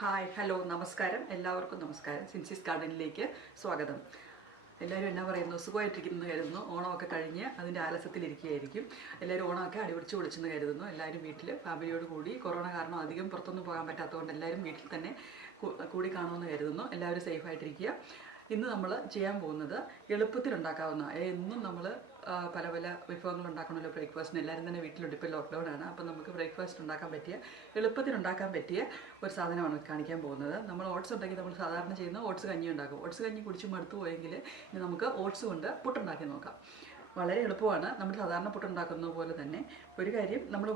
Hi hello നമസ്കാരം എല്ലാവർക്കും നമസ്കാരം. സിൻസീസ് ഗാർഡനിലേക്ക് സ്വാഗതം. എല്ലാവരും എന്നാ പറയുന്നു, സുഖമായിട്ടിരിക്കുന്നു കരുതുന്നു. ഓണമൊക്കെ കഴിഞ്ഞ് അതിൻ്റെ ആലസ്യത്തിലിരിക്കുകയായിരിക്കും. എല്ലാവരും ഓണമൊക്കെ അടിപിടിച്ച് പൊളിച്ചെന്ന് കരുതുന്നു. എല്ലാവരും വീട്ടിൽ ഫാമിലിയോട് കൂടി, കൊറോണ കാരണം അധികം പുറത്തൊന്നും പോകാൻ പറ്റാത്തതുകൊണ്ട് എല്ലാവരും വീട്ടിൽ തന്നെ കൂടി കാണുമെന്ന് കരുതുന്നു. എല്ലാവരും സേഫായിട്ടിരിക്കുക. ഇന്ന് നമ്മൾ ചെയ്യാൻ പോകുന്നത് എളുപ്പത്തിലുണ്ടാക്കാവുന്ന, എന്നും നമ്മൾ പല പല വിഭവങ്ങൾ ഉണ്ടാക്കണമല്ലോ ബ്രേക്ക്ഫാസ്റ്റിന്. എല്ലാവരും തന്നെ വീട്ടിലുണ്ട്, ഇപ്പോൾ ലോക്ക്ഡൗൺ ആണ്. അപ്പം നമുക്ക് ബ്രേക്ക്ഫാസ്റ്റ് ഉണ്ടാക്കാൻ പറ്റിയ, എളുപ്പത്തിലുണ്ടാക്കാൻ പറ്റിയ ഒരു സാധനമാണ് കാണിക്കാൻ പോകുന്നത്. നമ്മൾ ഓട്സ് ഉണ്ടെങ്കിൽ നമ്മൾ സാധാരണ ചെയ്യുന്ന ഓട്സ് കഞ്ഞി ഉണ്ടാക്കും. ഓട്സ് കഞ്ഞി കുടിച്ച് മടുത്തു പോയെങ്കിൽ ഇനി നമുക്ക് ഓട്സ് കൊണ്ട് പുട്ടുണ്ടാക്കി നോക്കാം. വളരെ എളുപ്പമാണ്. നമ്മൾ സാധാരണ പുട്ടുണ്ടാക്കുന്നത് പോലെ തന്നെ. ഒരു കാര്യം, നമ്മൾ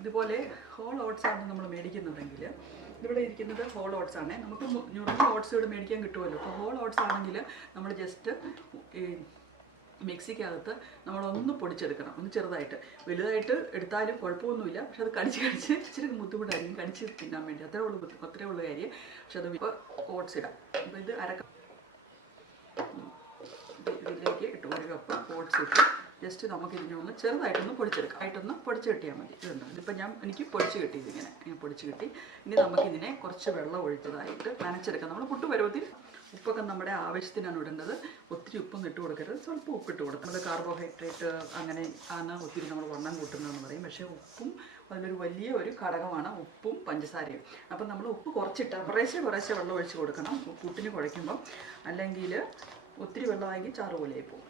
ഇതുപോലെ ഹോൾ ഓട്സ് ആണ് നമ്മൾ മേടിക്കുന്നുണ്ടെങ്കിൽ, ഇവിടെ ഇരിക്കുന്നത് ഹോൾ ഓട്സ് ആണ്. നമുക്ക് നുറുങ്ങിയ ഓട്സ് ഇവിടെ മേടിക്കാൻ കിട്ടുമല്ലോ. അപ്പോൾ ഹോൾ ഓട്സ് ആണെങ്കിൽ നമ്മൾ ജസ്റ്റ് ഈ മിക്സിക്കകത്ത് നമ്മളൊന്ന് പൊടിച്ചെടുക്കണം, ഒന്ന് ചെറുതായിട്ട്. വലുതായിട്ട് എടുത്താലും കുഴപ്പമൊന്നുമില്ല, പക്ഷെ അത് കടിച്ച് ഇച്ചിരി ബുദ്ധിമുട്ടായിരിക്കും കടിച്ച് തിന്നാൻ വേണ്ടി. അത്രേ ഉള്ളൂ കാര്യം. പക്ഷെ അത് ഇപ്പോൾ ഓട്സ് ഇടാം. അപ്പോൾ ഇത് ഇതിലേക്ക് ഇട്ട് 1 കപ്പ് ഓട്സ് ഇട്ട് ജസ്റ്റ് നമുക്ക് ഇതിനൊന്ന് ചെറുതായിട്ടൊന്ന് പൊടിച്ച് കിട്ടിയാൽ മതി. ഇതുണ്ട്, ഇതിപ്പോൾ എനിക്ക് പൊടിച്ച് കിട്ടി. ഇങ്ങനെ പൊടിച്ച് കിട്ടി. ഇനി നമുക്കിതിനെ കുറച്ച് വെള്ളം ഒഴിച്ചതായിട്ട് നനച്ചെടുക്കാം. നമ്മൾ പുട്ട് പരുവത്തിൽ ഉപ്പൊക്കെ നമ്മുടെ ആവശ്യത്തിനാണ് ഇടേണ്ടത്. ഒത്തിരി ഉപ്പൊന്നും ഇട്ട് കൊടുക്കരുത്, സ്വല്പം ഉപ്പിട്ട് കൊടുക്കണം. അത് കാർബോഹൈഡ്രേറ്റ് അങ്ങനെ ആണ് ഒത്തിരി നമ്മൾ വണ്ണം കൂട്ടുന്നതെന്ന് പറയും. പക്ഷേ ഉപ്പും അതിലൊരു വലിയ ഒരു ഘടകമാണ്, ഉപ്പും പഞ്ചസാരയും. അപ്പം നമ്മൾ ഉപ്പ് കുറച്ചിട്ട് കുറേശ്ശെ വെള്ളം ഒഴിച്ച് കൊടുക്കണം പുട്ടിന് കുഴയ്ക്കുമ്പം. അല്ലെങ്കിൽ ഒത്തിരി വെള്ളമായെങ്കിൽ ചാറ് പോലെയായി പോകും.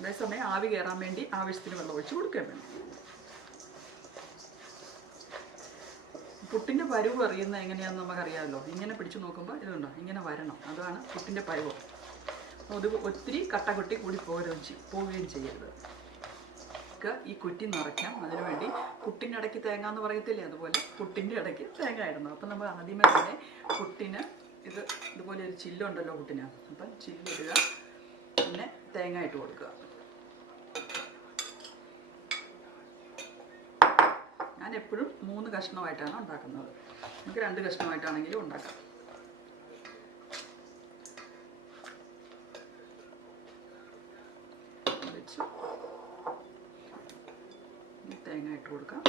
അതേസമയം ആവി കയറാൻ വേണ്ടി ആവശ്യത്തിന് വെള്ളം ഒഴിച്ച് കൊടുക്കാൻ വേണം. പുട്ടിൻ്റെ പരുവ് അറിയുന്നത് എങ്ങനെയാണെന്ന് നമുക്കറിയാമല്ലോ. ഇങ്ങനെ പിടിച്ചു നോക്കുമ്പോൾ ഇതുണ്ടോ, ഇങ്ങനെ വരണം. അതാണ് പുട്ടിൻ്റെ പരുവ്. അത് ഒത്തിരി കട്ട കൂടി പോവുകയും ചെയ്യരുത്. ഈ കുറ്റി നിറയ്ക്കാം. അതിനുവേണ്ടി പുട്ടിൻ്റെ ഇടയ്ക്ക് തേങ്ങ എന്ന് പറയത്തില്ലേ, അതുപോലെ പുട്ടിൻ്റെ ഇടയ്ക്ക് തേങ്ങ ഇടണം. അപ്പം നമ്മൾ ആദ്യമേ തന്നെ പുട്ടിന് ഇതുപോലെ ഒരു ചില്ലുണ്ടല്ലോ പുട്ടിന്, അപ്പം ചില്ലിടുക. പിന്നെ തേങ്ങ ഇട്ട് കൊടുക്കുക. ഞാൻ എപ്പോഴും 3 കഷ്ണമായിട്ടാണ് ഉണ്ടാക്കുന്നത്. നമുക്ക് 2 കഷ്ണമായിട്ടാണെങ്കിലും ഉണ്ടാക്കാം. വെച്ച് തേങ്ങ ഇട്ട് കൊടുക്കാം.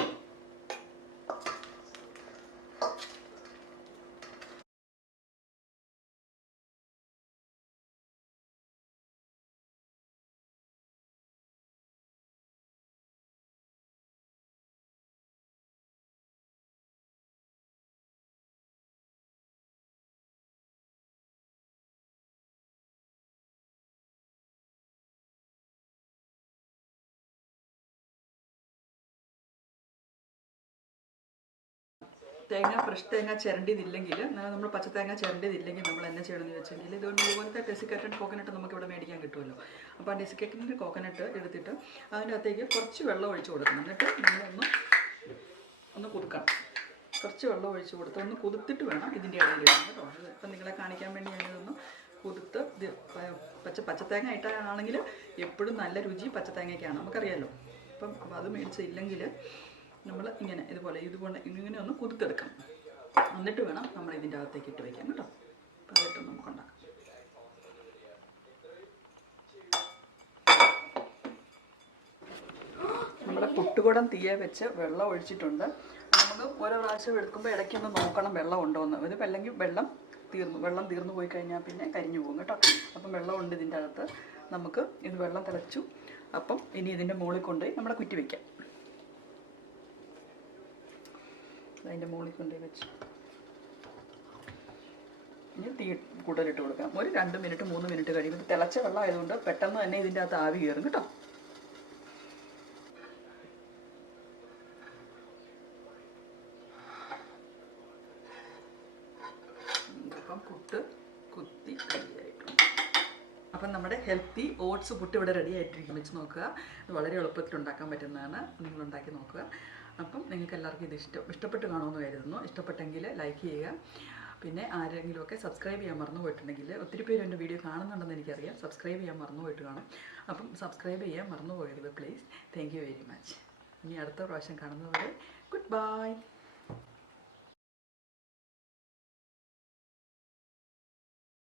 ഫ്രഷ് തേങ്ങ ചിരണ്ടിയതില്ലെങ്കിൽ, നമ്മൾ പച്ചത്തേങ്ങ ചിരണ്ടിയതില്ലെങ്കിൽ നമ്മൾ എന്നാ ചെയ്യണമെന്ന് വെച്ചെങ്കിൽ, ഇതുകൊണ്ട് ഇതുപോലത്തെ ഡെസിക്കേറ്റഡ് കോക്കനട്ട് നമുക്കിവിടെ മേടിക്കാൻ കിട്ടുമല്ലോ. അപ്പോൾ ആ ഡെസിക്കേറ്റഡ് കോക്കനട്ട് എടുത്തിട്ട് അതിൻ്റെ അകത്തേക്ക് കുറച്ച് വെള്ളം ഒഴിച്ച് കൊടുക്കണം. എന്നിട്ട് നമ്മളൊന്ന് കുതുക്കണം. കുറച്ച് വെള്ളം ഒഴിച്ച് കൊടുത്ത് ഒന്ന് കുതിർത്തിട്ട് വേണം ഇതിൻ്റെ ഇടയിലിടാൻ കേട്ടോ. ഇപ്പം നിങ്ങളെ കാണിക്കാൻ വേണ്ടി ഞാനിതൊന്ന് കുതിർത്ത്, പച്ചത്തേങ്ങ ഇട്ടാണെങ്കിൽ എപ്പോഴും നല്ല രുചി പച്ചത്തേങ്ങയ്ക്കാണ്, നമുക്കറിയാമല്ലോ. അപ്പം അത് മേടിച്ചില്ലെങ്കിൽ നമ്മൾ ഇതുപോലെ ഇങ്ങനെ ഒന്ന് കുതിർത്തെടുക്കണം. എന്നിട്ട് വേണം നമ്മൾ ഇതിൻ്റെ അകത്തേക്ക് ഇട്ട് വയ്ക്കാൻ കേട്ടോ. അപ്പോൾ അതായിട്ട് നമുക്കുണ്ടാക്കാം. നമ്മുടെ പുട്ടുകുടം തീയെ വെച്ച് വെള്ളം ഒഴിച്ചിട്ടുണ്ട്. നമുക്ക് ഓരോ പ്രാവശ്യം എടുക്കുമ്പോൾ ഇടയ്ക്കൊന്ന് നോക്കണം വെള്ളം ഉണ്ടോ എന്ന്. ഇതിപ്പോൾ അല്ലെങ്കിൽ വെള്ളം തീർന്നു പോയി കഴിഞ്ഞാൽ പിന്നെ കരിഞ്ഞു പോകും കേട്ടോ. അപ്പം വെള്ളമുണ്ട് ഇതിൻ്റെ അകത്ത്. നമുക്ക് ഇത് വെള്ളം തിളച്ചു. അപ്പം ഇനി ഇതിൻ്റെ മുകളിൽ കൊണ്ടുപോയി നമ്മുടെ കുറ്റി വയ്ക്കാം. അതിൻ്റെ മുകളിൽ കൊണ്ടുപോയി വെച്ച് ഇനി തീ കൂടുതലിട്ട് കൊടുക്കാം. ഒരു 2 മിനിറ്റ് 3 മിനിറ്റ് കഴിയുമ്പോൾ തിളച്ച വെള്ളം ആയതുകൊണ്ട് പെട്ടെന്ന് തന്നെ ഇതിൻ്റെ അകത്ത് ആവി കയറും കേട്ടോ. അപ്പം പുട്ട് കുത്തി റെഡിയായിട്ടുണ്ട്. അപ്പം നമ്മുടെ ഹെൽത്തി ഓട്സ് പുട്ട് ഇവിടെ റെഡി ആയിട്ടിരിക്കും. വെച്ച് നോക്കുക. ഇത് വളരെ എളുപ്പത്തിൽ ഉണ്ടാക്കാൻ പറ്റുന്നതാണ്. നിങ്ങളുണ്ടാക്കി നോക്കുക. അപ്പം നിങ്ങൾക്ക് എല്ലാവർക്കും ഇത് ഇഷ്ടപ്പെട്ട് കാണുമെന്ന് കരുതുന്നു. ഇഷ്ടപ്പെട്ടെങ്കിൽ ലൈക്ക് ചെയ്യുക. പിന്നെ ആരെങ്കിലുമൊക്കെ സബ്സ്ക്രൈബ് ചെയ്യാൻ മറന്നു പോയിട്ടുണ്ടെങ്കിൽ, ഒത്തിരി പേര് എൻ്റെ വീഡിയോ കാണുന്നുണ്ടെന്ന് എനിക്കറിയാം, സബ്സ്ക്രൈബ് ചെയ്യാൻ മറന്നു പോയിട്ട് കാണും. അപ്പം സബ്സ്ക്രൈബ് ചെയ്യാൻ മറന്നു പോകരുത് please. Thank you very much. ഇനി അടുത്ത പ്രാവശ്യം കാണുന്നവരെ ഗുഡ് ബൈ.